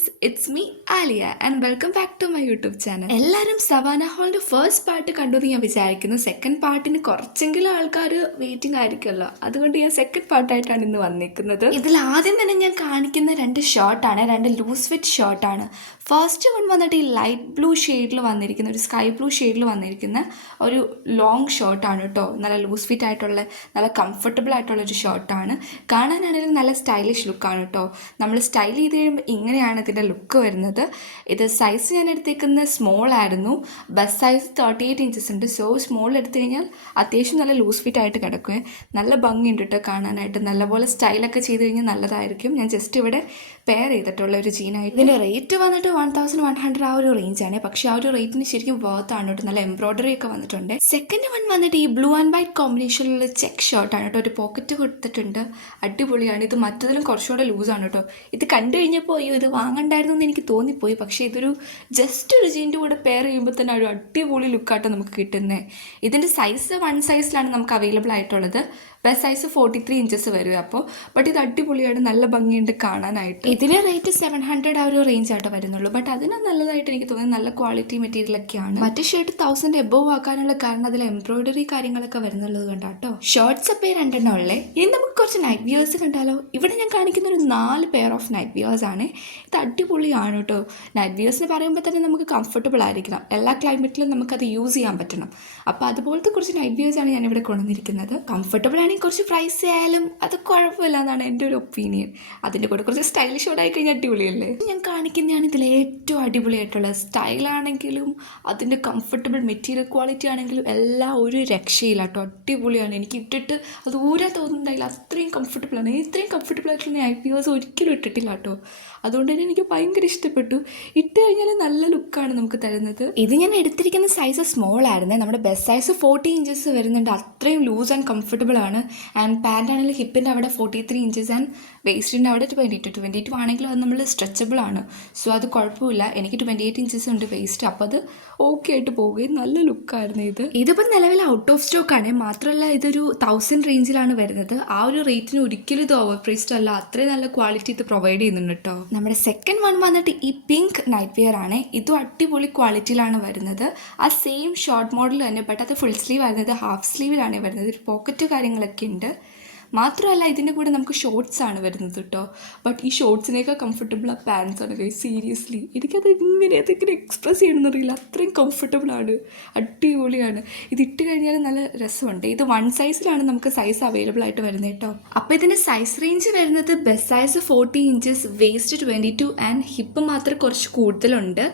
Guys, it's me Alia and welcome back to my YouTube channel. എല്ലാവരും Savannah ഹോളിന്റെ first part കണ്ടു എന്ന് ഞാൻ വിചാരിക്കുന്നു. സെക്കൻഡ് പാർട്ടിന് കുറച്ചെങ്കിലും ആൾക്കാർ വെയിറ്റിംഗ് ആയിരിക്കുമല്ലോ, അതുകൊണ്ട് ഞാൻ സെക്കൻഡ് പാർട്ടായിട്ടാണ് ഇന്ന് വന്നിരിക്കുന്നത്. ഇതിൽ ആദ്യം തന്നെ ഞാൻ കാണിക്കുന്ന രണ്ട് ഷോർട്ടാണ്, രണ്ട് ലൂസ് ഫിറ്റ് ഷോർട്ടാണ്. ഫസ്റ്റ് വൺ വന്നിട്ട് ഈ ലൈറ്റ് ബ്ലൂ ഷെയ്ഡിൽ വന്നിരിക്കുന്ന, ഒരു സ്കൈ ബ്ലൂ ഷെയ്ഡിൽ വന്നിരിക്കുന്ന ഒരു ലോങ് ഷോർട്ടാണ് കേട്ടോ. നല്ല ലൂസ് ഫിറ്റ് ആയിട്ടുള്ള, നല്ല കംഫർട്ടബിൾ ആയിട്ടുള്ളൊരു ഷോർട്ടാണ്. കാണാനാണെങ്കിലും നല്ല സ്റ്റൈലിഷ് ലുക്കാണ് കേട്ടോ. നമ്മൾ സ്റ്റൈൽ ചെയ്ത് കഴിയുമ്പോൾ ഇങ്ങനെയാണ് ഇതിൻ്റെ ലുക്ക് വരുന്നത്. ഇത് സൈസ് ഞാൻ എടുത്തേക്കുന്നത് സ്മോൾ ആയിരുന്നു. ബസ് സൈസ് 38 ഇഞ്ചസ് ഉണ്ട്. സോ സ്മോൾ എടുത്തു കഴിഞ്ഞാൽ അത്യാവശ്യം നല്ല ലൂസ് ഫിറ്റ് ആയിട്ട് കിടക്കുകയും നല്ല ഭംഗിയുണ്ട് കേട്ടോ കാണാനായിട്ട്. നല്ലപോലെ സ്റ്റൈലൊക്കെ ചെയ്ത് കഴിഞ്ഞാൽ നല്ലതായിരിക്കും. ഞാൻ ജസ്റ്റ് ഇവിടെ പെയർ ചെയ്തിട്ടുള്ള ഒരു ജീനായിട്ട്. ഇതിൻ്റെ റേറ്റ് വന്നിട്ട് 1100 ആ ഒരു റേഞ്ചാണ്. പക്ഷേ ആ ഒരു റേറ്റിന് ശരിക്കും വർത്താണ് കേട്ടോ. നല്ല എംബ്രോയ്ഡറി ഒക്കെ വന്നിട്ടുണ്ട്. സെക്കൻഡ് വൺ വന്നിട്ട് ഈ ബ്ലൂ ആൻഡ് വൈറ്റ് കോമ്പിനേഷനിലുള്ള ചെക്ക് ഷർട്ടാണ് കേട്ടോ. ഒരു പോക്കറ്റ് കൊടുത്തിട്ടുണ്ട്, അടിപൊളിയാണ്. ഇത് മറ്റതിലും കുറച്ചുകൂടെ ലൂസാണ് കേട്ടോ. ഇത് കണ്ടു കഴിഞ്ഞപ്പോൾ അയ്യോ ഇത് വാങ്ങണ്ടായിരുന്നു എന്ന് എനിക്ക് തോന്നിപ്പോയി. പക്ഷേ ഇതൊരു ജസ്റ്റ് ഒരു ജീൻ്റെ കൂടെ പെയർ ചെയ്യുമ്പോൾ തന്നെ ഒരു അടിപൊളി ലുക്കായിട്ട് നമുക്ക് കിട്ടുന്നത്. ഇതിൻ്റെ സൈസ് 1 സൈസിലാണ് നമുക്ക് അവൈലബിൾ ആയിട്ടുള്ളത്. ബെസ്റ്റ് സൈസ് 43 ഇഞ്ചസ് വരും. അപ്പോൾ ബട്ട് ഇത് അടിപൊളിയാണ്, നല്ല ഭംഗിയുണ്ട് കാണാനായിട്ട്. ഇതിന് റേറ്റ് 700 ആ ഒരു റേഞ്ച് ആയിട്ട് വരുന്നുള്ളൂ. ബട്ട് അതിന് നല്ലതായിട്ട് എനിക്ക് തോന്നുന്നത് നല്ല ക്വാളിറ്റി മെറ്റീരിയലൊക്കെയാണ്. മറ്റേ ഷർട്ട് 1000 എബോവ് ആക്കാനുള്ള കാരണം അതിൽ എംബ്രോയിഡറി കാര്യങ്ങളൊക്കെ വരുന്നുള്ളത് കണ്ടാട്ടോ. ഷർട്ട്സ് അപ്പോൾ 2 ഉള്ളേ. ഇനി നമുക്ക് കുറച്ച് നൈറ്റ് വിയേഴ്സ് കണ്ടാലോ. ഇവിടെ ഞാൻ കാണിക്കുന്ന ഒരു 4 പെയർ ഓഫ് നൈറ്റ് വിയേഴ്സ് ആണ്. ഇത് അടിപൊളിയാണ് കേട്ടോ. നൈറ്റ് വിയേഴ്സ് എന്ന് പറയുമ്പോൾ തന്നെ നമുക്ക് കംഫർട്ടബിൾ ആയിരിക്കണം, എല്ലാ ക്ലൈമറ്റിലും നമുക്കത് യൂസ് ചെയ്യാൻ പറ്റണം. അപ്പോൾ അതുപോലത്തെ കുറച്ച് നൈറ്റ് വിയേഴ്സ് ആണ് ഞാനിവിടെ കൊണ്ടുവന്നിരിക്കുന്നത്. കംഫർട്ടബിൾ ആണെങ്കിൽ കുറച്ച് പ്രൈസ് ആയാലും അത് കുഴപ്പമില്ല എന്നാണ് എൻ്റെ ഒരു ഒപ്പീനിയൻ. അതിൻ്റെ കൂടെ കുറച്ച് സ്റ്റൈലിഷ് ആയി കഴിഞ്ഞാൽ അടിപൊളിയല്ലേ. ഞാൻ കാണിക്കുന്നതാണ് ഇതിൽ ഏറ്റവും അടിപൊളിയായിട്ടുള്ള സ്റ്റൈലാണെങ്കിലും അതിൻ്റെ കംഫർട്ടബിൾ മെറ്റീരിയൽ ക്വാളിറ്റി ആണെങ്കിലും എല്ലാം ഒരു രക്ഷയില്ല കേട്ടോ. അടിപൊളിയാണ്. എനിക്ക് ഇട്ടിട്ട് അത് ഊരാൻ തോന്നുന്നുണ്ടായില്ല, അത്രയും കംഫർട്ടബിളാണ്. ഇത്രയും കംഫർട്ടബിൾ ആയിട്ടുള്ള നൈറ്റ് വിയേഴ്സ് ഒരിക്കലും ഇട്ടിട്ടില്ല കേട്ടോ. അതുകൊണ്ട് തന്നെ എനിക്ക് ഭയങ്കര ഇഷ്ടപ്പെട്ടു. ഇട്ട് കഴിഞ്ഞാൽ നല്ല ലുക്കാണ് നമുക്ക് തരുന്നത്. ഇത് ഞാൻ എടുത്തിരിക്കുന്ന സൈസ് സ്മോൾ ആയിരുന്നു. നമ്മുടെ ബെസ്റ്റ് സൈസ് 40 ഇഞ്ചസ് വരുന്നുണ്ട്. അത്രയും ലൂസ് ആൻഡ് കംഫർട്ടബിൾ ആണ്. ആൻഡ് പാൻ്റ് ആണെങ്കിൽ ഹിപ്പിൻ്റെ അവിടെ 43 ഇഞ്ചസ് ആൻഡ് വേസ്റ്റിൻ്റെ അവിടെ 22 ആണെങ്കിലും അത് നമ്മൾ സ്ട്രെച്ചബിൾ ആണ്. സോ അത് കുഴപ്പമില്ല. എനിക്ക് 28 ഇഞ്ചസ് ഉണ്ട് വേസ്റ്റ്. അപ്പോൾ അത് ഓക്കെ ആയിട്ട് പോവുകയും നല്ല ലുക്കായിരുന്നു. ഇതിപ്പോൾ നിലവിൽ ഔട്ട് ഓഫ് സ്റ്റോക്ക് ആണ്. മാത്രമല്ല ഇതൊരു 1000 റേഞ്ചിലാണ് വരുന്നത്. ആ ഒരു റേറ്റിന് ഒരിക്കലും ഇത് ഓവർ പ്രൈസ്ഡ് അല്ല. അത്രയും നല്ല ക്വാളിറ്റി ഇത് പ്രൊവൈഡ് ചെയ്യുന്നുണ്ട് കേട്ടോ. നമ്മുടെ സെക്കൻഡ് വൺ വന്നിട്ട് ഈ പിങ്ക് നൈറ്റ് വെയർ ആണ്. ഇതും അടിപൊളി ക്വാളിറ്റിയിലാണ് വരുന്നത്. ആ സെയിം ഷോർട്ട് മോഡൽ തന്നെ, ബട്ട് അത് ഫുൾ സ്ലീവ് വരുന്നത് ഹാഫ് സ്ലീവിലാണ് വരുന്നത്. ഒരു പോക്കറ്റ് കാര്യങ്ങളൊക്കെ ഉണ്ട്. മാത്രമല്ല ഇതിൻ്റെ കൂടെ നമുക്ക് ഷോർട്സ് ആണ് വരുന്നത് കേട്ടോ. ബട്ട് ഈ ഷോർട്സിനേക്കാൾ കംഫർട്ടബിൾ ആ പാൻസ് ആണ് ഗൈസ്. സീരിയസ്ലി എനിക്കത് ഇങ്ങനെ എക്സ്പ്രസ് ചെയ്യണമെന്നറിയില്ല, അത്രയും കംഫർട്ടബിളാണ്, അടിപൊളിയാണ്. ഇതിട്ട് കഴിഞ്ഞാൽ നല്ല രസമുണ്ട്. ഇത് 1 സൈസിലാണ് നമുക്ക് സൈസ് അവൈലബിൾ ആയിട്ട് വരുന്നത് കേട്ടോ. അപ്പോൾ ഇതിൻ്റെ സൈസ് റേഞ്ച് വരുന്നത് best size 40 inches, waste 22 and hip മാത്രം കുറച്ച് കൂടുതലുണ്ട്,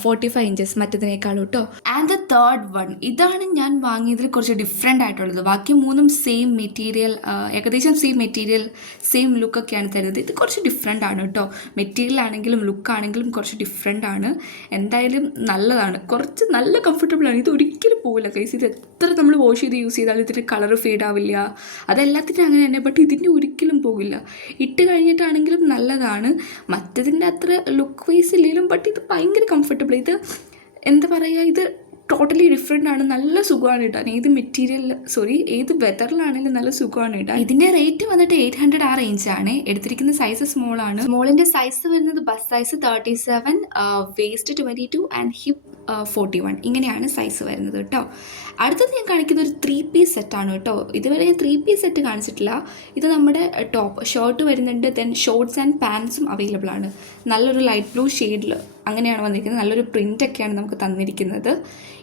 45 ഇഞ്ചസ് മറ്റതിനേക്കാളും കേട്ടോ. ആൻഡ് ദ തേർഡ് വൺ, ഇതാണ് ഞാൻ വാങ്ങിയതിൽ കുറച്ച് ഡിഫറെൻ്റ് ആയിട്ടുള്ളത്. ബാക്കി 3 സെയിം മെറ്റീരിയൽ, ഏകദേശം സെയിം മെറ്റീരിയൽ, സെയിം ലുക്കൊക്കെയാണ് തരുന്നത്. ഇത് കുറച്ച് ഡിഫറെൻ്റ് ആണ് കേട്ടോ. മെറ്റീരിയൽ ആണെങ്കിലും ലുക്കാണെങ്കിലും കുറച്ച് ഡിഫറെൻ്റ് ആണ്. എന്തായാലും നല്ലതാണ്, കുറച്ച് നല്ല കംഫർട്ടബിളാണ്. ഇത് ഒരിക്കലും പോകില്ല കൈസ്. ഇത് എത്ര നമ്മൾ വാഷ് ചെയ്ത് യൂസ് ചെയ്താലും ഇതിൻ്റെ കളർ ഫെയ്ഡ് ആവില്ല. അതെല്ലാത്തിനും അങ്ങനെ തന്നെ. ബട്ട് ഇതിൻ്റെ ഒരിക്കലും പോകില്ല. ഇട്ട് കഴിഞ്ഞിട്ടാണെങ്കിലും നല്ലതാണ്. മറ്റതിൻ്റെ അത്ര ലുക്ക് വൈസ് ഇല്ലെങ്കിലും ബട്ട് ഇത് ഭയങ്കര കംഫർട്ടബിൾ. ഇത് എന്താ പറയുക, ഇത് ടോട്ടലി ഡിഫറെൻ്റ് ആണ്. നല്ല സുഖമാണ് ഇടാൻ. ഏത് വെതറിലാണെങ്കിലും നല്ല സുഖമാണ് ഇടാൻ. ഇതിൻ്റെ റേറ്റ് വന്നിട്ട് 800 ആ റേഞ്ചാണ്. എടുത്തിരിക്കുന്ന സൈസ് സ്മോൾ ആണ്. സ്മോളിൻ്റെ സൈസ് വരുന്നത് bus size 37, waste 22 and hip 41. ഇങ്ങനെയാണ് സൈസ് വരുന്നത് കേട്ടോ. അടുത്തത് ഞാൻ കാണിക്കുന്ന ഒരു 3 പീസ് സെറ്റാണ് കേട്ടോ. ഇതുവരെ ഞാൻ 3 പീസ് സെറ്റ് കാണിച്ചിട്ടില്ല. ഇത് നമ്മുടെ ടോപ്പ് ഷർട്ട് വരുന്നുണ്ട്, ദെൻ ഷോർട്ട്സ് ആൻഡ് പാൻസും അവൈലബിൾ ആണ്. നല്ലൊരു ലൈറ്റ് ബ്ലൂ ഷെയ്ഡിൽ അങ്ങനെയാണ് വന്നിരിക്കുന്നത്. നല്ലൊരു പ്രിൻ്റൊക്കെയാണ് നമുക്ക് തന്നിരിക്കുന്നത്.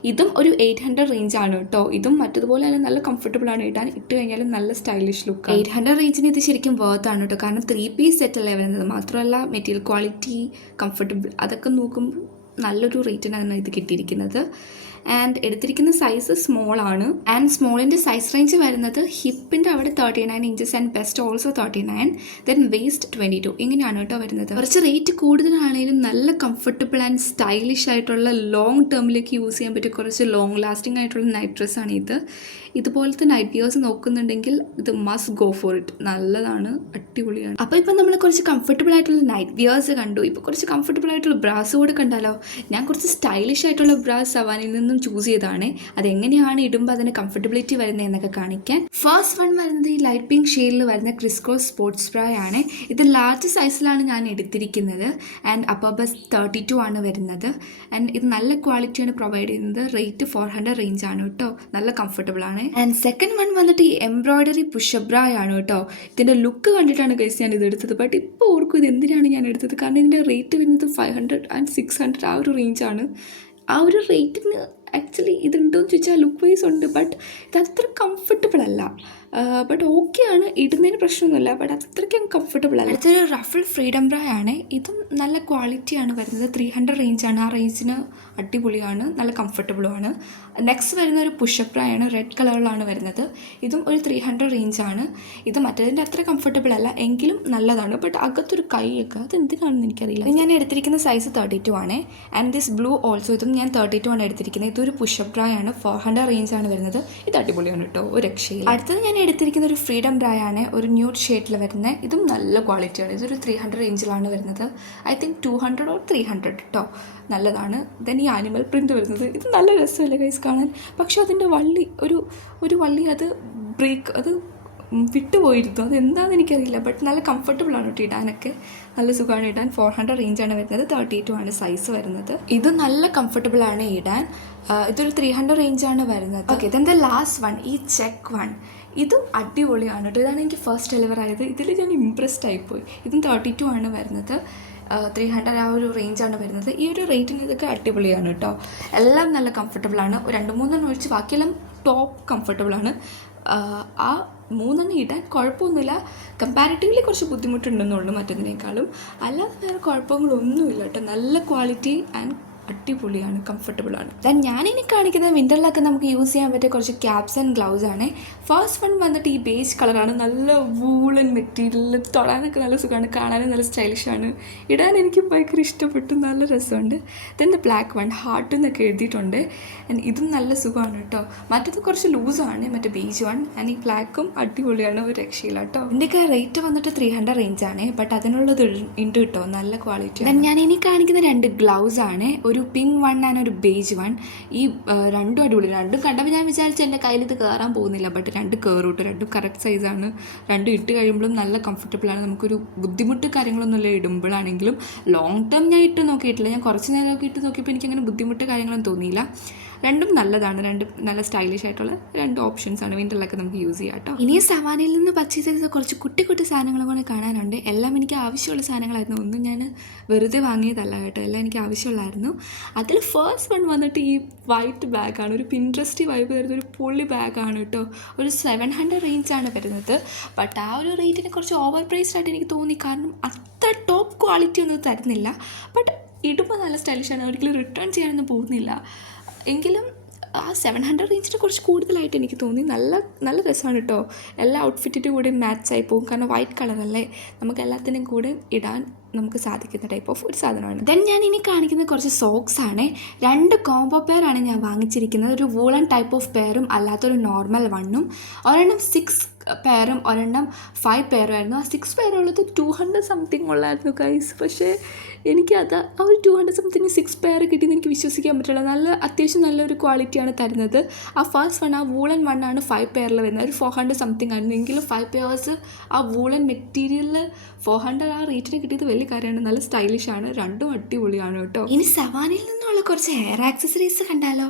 ഇതും ഒരു 800 റേഞ്ചാണ് കേട്ടോ. ഇതും മറ്റതുപോലെ തന്നെ നല്ല കംഫർട്ടബിളാണ് ഇടാൻ. ഇട്ട് കഴിഞ്ഞാലും നല്ല സ്റ്റൈലിഷ് ലുക്ക്. 800 റേഞ്ചിന് ഇത് ശരിക്കും വർത്താണ് കേട്ടോ. കാരണം 3 പീസ് സെറ്റല്ലേ വരുന്നത്. മാത്രമല്ല മെറ്റീരിയൽ ക്വാളിറ്റി, കംഫർട്ടബിൾ അതൊക്കെ നോക്കുമ്പോൾ നല്ലൊരു റേറ്റിനാണ് ഇത് കിട്ടിയിരിക്കുന്നത്. ആൻഡ് എടുത്തിരിക്കുന്ന സൈസ് സ്മോൾ ആണ്. ആൻഡ് സ്മോളിൻ്റെ സൈസ് റേഞ്ച് വരുന്നത് ഹിപ്പിൻ്റെ അവിടെ 39 inches and best also 39, then waste 22. ഇങ്ങനെയാണ് കേട്ടോ വരുന്നത്. കുറച്ച് റേറ്റ് കൂടുതലാണെങ്കിലും നല്ല കംഫർട്ടബിൾ ആൻഡ് സ്റ്റൈലിഷ് ആയിട്ടുള്ള ലോങ് ടേമിലേക്ക് യൂസ് ചെയ്യാൻ പറ്റിയ കുറച്ച് ലോങ് ലാസ്റ്റിംഗ് ആയിട്ടുള്ള നൈറ്റ് ഡ്രസ്സാണ് ഇത്. ഇതുപോലത്തെ നൈറ്റ് വിയേഴ്സ് നോക്കുന്നുണ്ടെങ്കിൽ ഇത് മസ്റ്റ് ഗോ ഫോർ ഇറ്റ്. നല്ലതാണ്, അടിപൊളിയാണ്. അപ്പോൾ ഇപ്പം നമ്മൾ കുറച്ച് കംഫർട്ടബിൾ ആയിട്ടുള്ള നൈറ്റ് വിയേഴ്സ് കണ്ടു. ഇപ്പോൾ കുറച്ച് കംഫർട്ടബിൾ ആയിട്ടുള്ള ബ്രാസ് കൂടെ കണ്ടാലോ. ഞാൻ കുറച്ച് സ്റ്റൈലിഷ് ആയിട്ടുള്ള ബ്രാസ് സവാനിൽ നിന്നും ചൂസ് ചെയ്തതാണ്. അതെങ്ങനെയാണ് ഇടുമ്പോൾ അതിന് കംഫർട്ടബിലിറ്റി വരുന്നത് എന്നൊക്കെ കാണിക്കാൻ. ഫസ്റ്റ് വൺ വരുന്നത് ഈ ലൈറ്റ് പിങ്ക് ഷെയ്ഡിൽ വരുന്ന ക്രിസ്ക്രോസ് സ്പോർട്സ് ബ്രാ ആണ്. ഇത് ലാർജ് സൈസിലാണ് ഞാൻ എടുത്തിരിക്കുന്നത്. ആൻഡ് അപ്പോൾ ബസ് 32 ആണ് വരുന്നത്. ആൻഡ് ഇത് നല്ല ക്വാളിറ്റിയാണ് പ്രൊവൈഡ് ചെയ്യുന്നത്. റേറ്റ് 400 റേഞ്ച് ആണ് കേട്ടോ. നല്ല കംഫർട്ടബിൾ ആണ്. ആൻഡ് സെക്കൻഡ് വൺ വന്നിട്ട് ഈ എംബ്രോയ്ഡറി പുഷപ്പ് ബ്രാ ആണ് കേട്ടോ. ഇതിൻ്റെ ലുക്ക് കണ്ടിട്ടാണ് ഗൈസ് ഞാൻ ഇത് എടുത്തത്. ബട്ട് ഇപ്പോൾ ഓർക്കും ഇത് എന്തിനാണ് ഞാൻ എടുത്തത്. കാരണം ഇതിൻ്റെ റേറ്റ് വരുന്നത് 500 ആൻഡ് 600 ആ ഒരു റേഞ്ചാണ്. ആ ഒരു റേറ്റിന് ആക്ച്വലി ഇതുണ്ടോയെന്ന് ചോദിച്ചാൽ ലുക്ക് വൈസ് ഉണ്ട്. ബട്ട് ഇത് അത്ര കംഫർട്ടബിൾ അല്ല. ബട്ട് ഓക്കെയാണ്, ഇടുന്നതിന് പ്രശ്നമൊന്നുമില്ല. ബട്ട് അത്രയ്ക്കും കംഫർട്ടബിൾ അല്ല. അടുത്തൊരു റഫിൾ ഫ്രീഡം ബ്രാ ആണ്. ഇതും നല്ല ക്വാളിറ്റിയാണ് വരുന്നത്. 300 റേഞ്ചാണ്. ആ റേഞ്ചിന് അടിപൊളിയാണ്, നല്ല കംഫർട്ടബിളുമാണ്. നെക്സ്റ്റ് വരുന്ന ഒരു പുഷപ്പ് ബ്രാ ആണ്. റെഡ് കളറിലാണ് വരുന്നത്. ഇതും ഒരു 300 റേഞ്ചാണ്. ഇത് മറ്റേതിൻ്റെ അത്ര കംഫർട്ടബിൾ അല്ല, എങ്കിലും നല്ലതാണ്. ബട്ട് അകത്തൊരു കൈയൊക്കെ അത് എന്തിനാണെന്ന് എനിക്കറിയില്ല. ഇത് ഞാൻ എടുത്തിരിക്കുന്ന സൈസ് 32 ആണ്. ആൻഡ് ദിസ് ബ്ലൂ ഓൾസോ, ഇതും ഞാൻ 32 ആണ് എടുത്തിരിക്കുന്നത്. ഇതൊരു പുഷപ്പ് ബ്രാ ആണ്. 400 റേഞ്ചാണ് വരുന്നത്. ഇത് അടിപൊളിയാണ് കേട്ടോ, ഒരു രക്ഷയില്ല. അടുത്തത് ഞാൻ എടുത്തിരിക്കുന്ന ഒരു ഫ്രീഡം ബ്രാ ആണ്. ഒരു ന്യൂഡ് ഷെയ്ഡിൽ വരുന്നത്. ഇതും നല്ല ക്വാളിറ്റിയാണ്. ഇതൊരു 300 റേഞ്ചിലാണ് വരുന്നത്. ഐ തിങ്ക് 200 or 300 കേട്ടോ. നല്ലതാണ്. ദെൻ ഈ ആനിമൽ പ്രിൻ്റ് വരുന്നത്. ഇത് നല്ല രസമല്ലേ ഗൈസ് കാണാൻ. പക്ഷെ അതിൻ്റെ വള്ളി ഒരു വള്ളി അത് ബ്രേക്ക് അത് വിട്ടുപോയിരുന്നു. അത് എന്താണെന്ന് എനിക്കറിയില്ല. ബട്ട് നല്ല കംഫർട്ടബിളാണ് കേട്ടോ ഇടാനൊക്കെ. നല്ല സുഖമാണ് ഇടാൻ. 400 റേഞ്ചാണ് വരുന്നത്. 32 ആണ് സൈസ് വരുന്നത്. ഇത് നല്ല കംഫർട്ടബിളാണ് ഇടാൻ. ഇതൊരു 300 റേഞ്ചാണ് വരുന്നത്. ഓക്കെ, ഇതെന്താ ലാസ്റ്റ് വൺ, ഈ ചെക്ക് വൺ. ഇതും അടിപൊളിയാണ് കേട്ടോ. ഇതാണ് എനിക്ക് ഫസ്റ്റ് ഡെലിവർ ആയത്. ഇതിൽ ഞാൻ ഇംപ്രസ്ഡ് ആയിപ്പോയി. ഇതും 32 ആണ് വരുന്നത്. 300 ആ ഒരു റേഞ്ചാണ് വരുന്നത്. ഈ ഒരു റേറ്റിന് ഇതൊക്കെ അടിപൊളിയാണ് കേട്ടോ. എല്ലാം നല്ല കംഫർട്ടബിളാണ്. 2-3 ഒഴിച്ച് ബാക്കിയെല്ലാം ടോപ്പ് കംഫർട്ടബിളാണ്. ആ 3 ഇടാൻ കുഴപ്പമൊന്നുമില്ല. കമ്പാരിറ്റീവ്ലി കുറച്ച് ബുദ്ധിമുട്ടുണ്ടെന്നുള്ളൂ മറ്റതിനേക്കാളും. അല്ലാതെ വേറെ കുഴപ്പങ്ങളൊന്നുമില്ല കേട്ടോ. നല്ല ക്വാളിറ്റി ആൻഡ് അടിപൊളിയാണ്, കംഫർട്ടബിളാണ്. ദെൻ ഞാനിനി കാണിക്കുന്നത് വിൻ്ററിലൊക്കെ നമുക്ക് യൂസ് ചെയ്യാൻ പറ്റിയ കുറച്ച് ക്യാപ്സ് ആൻഡ് ഗ്ലൗസ് ആണ്. ഫസ്റ്റ് വൺ വന്നിട്ട് ഈ ബേജ് കളറാണ്. നല്ല വൂളൻ മെറ്റീരിയൽ, തൊടാനൊക്കെ നല്ല സുഖമാണ്, കാണാനും നല്ല സ്റ്റൈലിഷാണ്, ഇടാൻ എനിക്ക് ഭയങ്കര ഇഷ്ടപ്പെട്ടു, നല്ല രസമുണ്ട്. Then the black one heart എന്നൊക്കെ എഴുതിയിട്ടുണ്ട്. ആൻഡ് ഇതും നല്ല സുഖമാണ് കേട്ടോ. മറ്റത് കുറച്ച് ലൂസാണ്, മറ്റേ ബേജ് വൺ. ആൻഡ് ഈ ബ്ലാക്കും അടിപൊളിയാണ്, ഒരു രക്ഷയില്ല കേട്ടോ. ഇതിൻ്റെയൊക്കെ റേറ്റ് വന്നിട്ട് 300 റേഞ്ചാണ്. ബട്ട് അതിനുള്ളത് ഉണ്ട് കേട്ടോ, നല്ല ക്വാളിറ്റി. ദെൻ ഞാൻ ഇനി കാണിക്കുന്ന 2 ഗ്ലൗസ് ആണ്. ഒരു പിങ്ക് വൺ ആൻഡ് ഒരു ബേജ് വൺ. ഈ രണ്ടും അടിപൊളി. രണ്ടും കണ്ടപ്പോൾ ഞാൻ വിചാരിച്ചു എൻ്റെ കയ്യിൽ ഇത് കയറാൻ പോകുന്നില്ല. ബട്ട് 2 കയറും കേട്ടോ. രണ്ടും കറക്റ്റ് സൈസാണ്. രണ്ടും ഇട്ട് കഴിയുമ്പോഴും നല്ല കംഫർട്ടബിളാണ്. നമുക്കൊരു ബുദ്ധിമുട്ട് കാര്യങ്ങളൊന്നുമില്ല ഇടുമ്പോഴാണെങ്കിലും. ലോങ് ടേം ഞാൻ ഇട്ട് നോക്കിയിട്ടില്ല. ഞാൻ കുറച്ച് നേരമൊക്കെ ഇട്ട് നോക്കിയപ്പോൾ എനിക്കങ്ങനെ ബുദ്ധിമുട്ട് കാര്യങ്ങളൊന്നും തോന്നിയില്ല. രണ്ടും നല്ലതാണ്. രണ്ടും നല്ല സ്റ്റൈലിഷ് ആയിട്ടുള്ള 2 ഓപ്ഷൻസാണ്. വിൻ്ററിലൊക്കെ നമുക്ക് യൂസ് ചെയ്യാം കേട്ടോ. ഇനി സവാനയിൽ നിന്ന് പർച്ചേസ് ചെയ്ത കുറച്ച് കുട്ടി സാധനങ്ങളും കൂടെ കാണാനുണ്ട്. എല്ലാം എനിക്ക് ആവശ്യമുള്ള സാധനങ്ങളായിരുന്നു. ഒന്നും ഞാൻ വെറുതെ വാങ്ങിയതല്ല കേട്ടോ. എല്ലാം എനിക്ക് ആവശ്യമുള്ളായിരുന്നു. അതിൽ ഫസ്റ്റ് വൺ വന്നിട്ട് ഈ വൈറ്റ് ബാഗാണ്. ഒരു പിൻട്രസ്റ്റി വൈബ് തരുന്ന ഒരു പൊള്ളി ബാഗാണ് കേട്ടോ. ഒരു 700 റേഞ്ചാണ് വരുന്നത്. ബട്ട് ആ ഒരു റേറ്റിന് കുറച്ച് ഓവർ പ്രൈസ്ഡ് ആയിട്ട് എനിക്ക് തോന്നി. കാരണം അത്ര ടോപ്പ് ക്വാളിറ്റി ഒന്നും തരുന്നില്ല. ബട്ട് ഇടുമ്പോൾ നല്ല സ്റ്റൈലിഷാണ്. ഒരിക്കലും റിട്ടേൺ ചെയ്യാനൊന്നും പോകുന്നില്ല. എങ്കിലും ആ 700 റേഞ്ചിന് കുറച്ച് കൂടുതലായിട്ട് എനിക്ക് തോന്നി. നല്ല രസമാണ് കേട്ടോ. എല്ലാ ഔട്ട്ഫിറ്റിൻ്റെ കൂടെ മാച്ചായി പോകും. കാരണം വൈറ്റ് കളറല്ലേ, നമുക്ക് എല്ലാത്തിനും കൂടെ ഇടാൻ നമുക്ക് സാധിക്കുന്ന ടൈപ്പ് ഓഫ് ഒരു സാധനമാണ്. ദെൻ ഞാൻ ഇനി കാണിക്കുന്നത് കുറച്ച് സോക്സ് ആണ്. 2 കോംബോ പെയറാണ് ഞാൻ വാങ്ങിച്ചിരിക്കുന്നത്. ഒരു വൂളൻ ടൈപ്പ് ഓഫ് പെയറും അല്ലാത്തൊരു നോർമൽ വണ്ണും. ഒരെണ്ണം 6 പെയറും ഒരെണ്ണം 5 പെയറും ആയിരുന്നു. ആ 6 പെയറുള്ളത് 200 സംതിങ് ഉള്ളായിരുന്നു ഗൈസ്. പക്ഷേ എനിക്കത് ആ ഒരു 200 സംതിങ് 6 പെയർ കിട്ടിയെന്ന് എനിക്ക് വിശ്വസിക്കാൻ പറ്റില്ല. അത്യാവശ്യം നല്ലൊരു ക്വാളിറ്റിയാണ് തരുന്നത്. ആ ഫസ്റ്റ് വൺ, ആ വൂളൻ വണ്ണാണ് 5 പെയറിൽ വരുന്നത്. ഒരു 400 സംതിങ് ആയിരുന്നു. എങ്കിലും 5 പെയർസ് ആ വൂളൻ മെറ്റീരിയലിൽ 400 ആ റേറ്റിന് കിട്ടിയത് വലിയ കാര്യമാണ്. നല്ല സ്റ്റൈലിഷാണ്. രണ്ടും അടിപൊളിയാണ് കേട്ടോ. ഇനി സവാനയിൽ നിന്നുള്ള കുറച്ച് ഹെയർ ആക്സസറീസ് കണ്ടാലോ.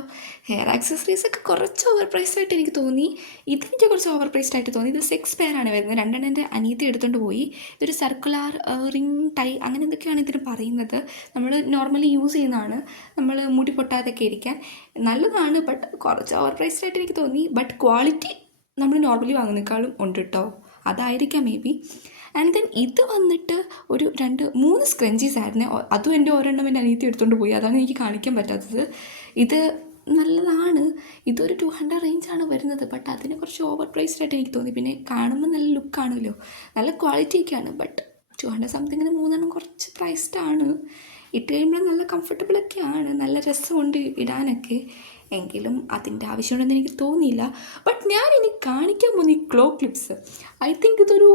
ഹെയർ ആക്സസറീസ് ഒക്കെ കുറച്ച് ഓവർ പ്രൈസ്ഡ് ആയിട്ട് എനിക്ക് തോന്നി. ഇതെനിക്ക് കുറച്ച് ഓവർ പ്രൈസ്ഡ് ആയിട്ട് തോന്നി. ഇത് 6 പെയറാണ് വരുന്നത്. 2 എൻ്റെ അനിയത്തി എടുത്തുകൊണ്ട് പോയി. ഇതൊരു സർക്കുലർ റിങ് ടൈ അങ്ങനെ എന്തൊക്കെയാണ് ഇതിന് പറയുന്നത്. നമ്മൾ നോർമലി യൂസ് ചെയ്യുന്നതാണ്. നമ്മൾ മുടി പൊട്ടാതൊക്കെ ഇരിക്കാൻ നല്ലതാണ്. ബട്ട് കുറച്ച് ഓവർ പ്രൈസ്ഡ് ആയിട്ട് എനിക്ക് തോന്നി. ബട്ട് ക്വാളിറ്റി നമ്മൾ നോർമലി വാങ്ങുന്നേക്കാളും ഉണ്ട് കേട്ടോ. അതായിരിക്കാം മേ ബി. ആൻഡ് ദെൻ ഇത് വന്നിട്ട് ഒരു 2-3 സ്ക്രഞ്ചീസ് ആയിരുന്നു. അതും എൻ്റെ ഒരെണ്ണം എൻ്റെ അനിയത്തി എടുത്തുകൊണ്ട് പോയി. അതാണ് എനിക്ക് കാണിക്കാൻ പറ്റാത്തത്. ഇത് നല്ലതാണ്. ഇതൊരു 200 റേഞ്ചാണ് വരുന്നത്. ബട്ട് അതിന് കുറച്ച് ഓവർ പ്രൈസ്ഡ് ആയിട്ട് എനിക്ക് തോന്നി. പിന്നെ കാണുമ്പോൾ നല്ല ലുക്കാണല്ലോ, നല്ല ക്വാളിറ്റിയൊക്കെയാണ്. ബട്ട് 200 സംതിങ്ങിന് 3 കുറച്ച് പ്രൈസ്ഡ് ആണ്. ഇട്ട് കഴിയുമ്പോൾ നല്ല കംഫർട്ടബിളൊക്കെയാണ്, നല്ല രസമുണ്ട് ഇടാനൊക്കെ. എങ്കിലും അതിൻ്റെ ആവശ്യമുണ്ടെന്ന് എനിക്ക് തോന്നിയില്ല. ബട്ട് ഞാൻ ഇനി കാണിക്കാൻ പോകുന്ന ഈ ക്ലോ ക്ലിപ്സ്, ഐ തിങ്ക് ഇതൊരു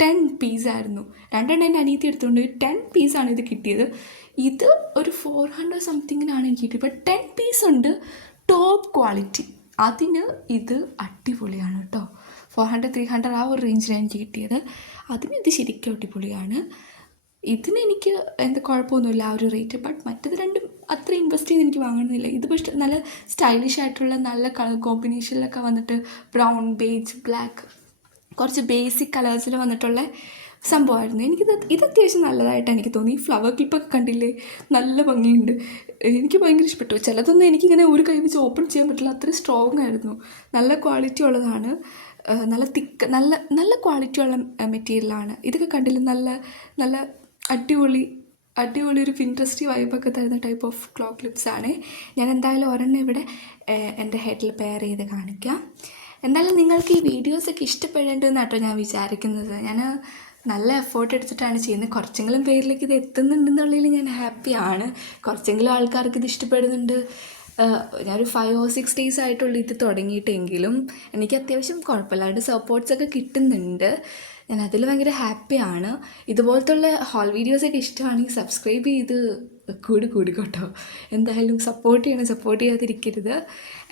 10 പീസായിരുന്നു. രണ്ടെണ്ണം എൻ്റെ അനിയത്തി എടുത്തുകൊണ്ട് 10 പീസാണ് ഇത് കിട്ടിയത്. ഇത് ഒരു 400 സംതിങ്ങിനാണ് എനിക്ക് കിട്ടിയത്. ബട്ട് 10 പീസ് ഉണ്ട്, ടോപ്പ് ക്വാളിറ്റി. അതിന് ഇത് അടിപൊളിയാണ് കേട്ടോ. 400 300 ആ ഒരു റേഞ്ചിലാണ് എനിക്ക് കിട്ടിയത്. അതിന് ഇത് ശരിക്കും അടിപൊളിയാണ്. ഇതിന് എനിക്ക് എന്ത് കുഴപ്പമൊന്നുമില്ല ആ ഒരു റേറ്റ്. ബട്ട് മറ്റത് രണ്ടും അത്ര ഇൻവെസ്റ്റ് ചെയ്ത് എനിക്ക് വാങ്ങണമെന്നില്ല. ഇത് പക്ഷേ നല്ല സ്റ്റൈലിഷ് ആയിട്ടുള്ള നല്ല കളർ കോമ്പിനേഷനിലൊക്കെ വന്നിട്ട് ബ്രൗൺ, ബേജ്, ബ്ലാക്ക്, കുറച്ച് ബേസിക് കളേഴ്സിൽ വന്നിട്ടുള്ള സംഭവമായിരുന്നു. ഇത് അത്യാവശ്യം നല്ലതായിട്ട് എനിക്ക് തോന്നി. ഫ്ലവർ ക്ലിപ്പൊക്കെ കണ്ടില്ലേ, നല്ല ഭംഗിയുണ്ട്. എനിക്ക് ഭയങ്കര ഇഷ്ടപ്പെട്ടു. ചിലതൊന്നും എനിക്കിങ്ങനെ ഒരു കൈ വെച്ച് ഓപ്പൺ ചെയ്യാൻ പറ്റില്ല, അത്ര സ്ട്രോങ് ആയിരുന്നു. നല്ല ക്വാളിറ്റി ഉള്ളതാണ്, നല്ല തിക്ക്, നല്ല ക്വാളിറ്റി ഉള്ള മെറ്റീരിയലാണ്. ഇതൊക്കെ കണ്ടില്ല, നല്ല അടിപൊളി ഒരു പിൻട്രസ്റ്റി വൈബൊക്കെ തരുന്ന ടൈപ്പ് ഓഫ് ക്ലോ ക്ലിപ്സാണ്. ഞാൻ എന്തായാലും ഒരെണ്ണം ഇവിടെ എൻ്റെ ഹെഡിൽ പെയർ ചെയ്ത് കാണിക്കാം. എന്തായാലും നിങ്ങൾക്ക് ഈ വീഡിയോസൊക്കെ ഇഷ്ടപ്പെടേണ്ടതെന്നാട്ടോ ഞാൻ വിചാരിക്കുന്നത്. ഞാൻ നല്ല എഫേർട്ട് എടുത്തിട്ടാണ് ചെയ്യുന്നത്. കുറച്ചെങ്കിലും പേരിലേക്ക് ഇത് എത്തുന്നുണ്ടെന്നുള്ളതിൽ ഞാൻ ഹാപ്പിയാണ്. കുറച്ചെങ്കിലും ആൾക്കാർക്ക് ഇത് ഇഷ്ടപ്പെടുന്നുണ്ട്. ഞാനൊരു 5 or 6 days ആയിട്ടുള്ളൂ ഇത് തുടങ്ങിയിട്ടെങ്കിലും എനിക്ക് അത്യാവശ്യം കുഴപ്പമില്ലാണ്ട് സപ്പോർട്ട്സൊക്കെ കിട്ടുന്നുണ്ട്. ഞാൻ അതിൽ ഭയങ്കര ഹാപ്പിയാണ്. ഇതുപോലത്തുള്ള ഹോൾ വീഡിയോസൊക്കെ ഇഷ്ടമാണെങ്കിൽ സബ്സ്ക്രൈബ് ചെയ്ത് കൂടിക്കോട്ടോ. എന്തായാലും സപ്പോർട്ട് ചെയ്യാതിരിക്കരുത്.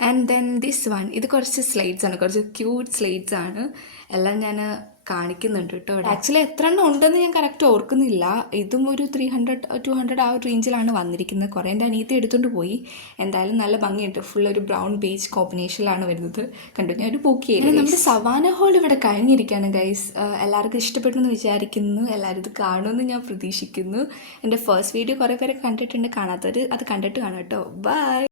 ആൻഡ് ദെൻ ദിസ് വൺ, ഇത് കുറച്ച് സ്ലൈഡ്സാണ്, കുറച്ച് ക്യൂട്ട് സ്ലൈഡ്സാണ്. എല്ലാം ഞാൻ കാണിക്കുന്നുണ്ട് കേട്ടോ. ആക്ച്വലി എത്ര എണ്ണം ഉണ്ടെന്ന് ഞാൻ കറക്റ്റ് ഓർക്കുന്നില്ല. ഇതും ഒരു 300 200 ആ ഒരു റേഞ്ചിലാണ് വന്നിരിക്കുന്നത്. കുറേ എൻ്റെ അനിയത്തി എടുത്തുകൊണ്ട് പോയി. എന്തായാലും നല്ല ഭംഗിയുണ്ട്. ഫുൾ ഒരു ബ്രൗൺ ബേജ് കോമ്പിനേഷനിലാണ് വരുന്നത്. കണ്ടു, ഞാൻ ഒരു ബുക്ക് നമ്മുടെ സവാന ഹോൾ ഇവിടെ കഴിഞ്ഞിരിക്കുകയാണ് ഗൈസ്. എല്ലാവർക്കും ഇഷ്ടപ്പെട്ടെന്ന് വിചാരിക്കുന്നു. എല്ലാവരും ഇത് കാണുമെന്ന് ഞാൻ പ്രതീക്ഷിക്കുന്നു. എൻ്റെ ഫസ്റ്റ് വീഡിയോ കുറേ പേരെ കണ്ടിട്ടുണ്ട്. കാണാത്തവർ അത് കണ്ടിട്ട് കാണാം കേട്ടോ. ബൈ.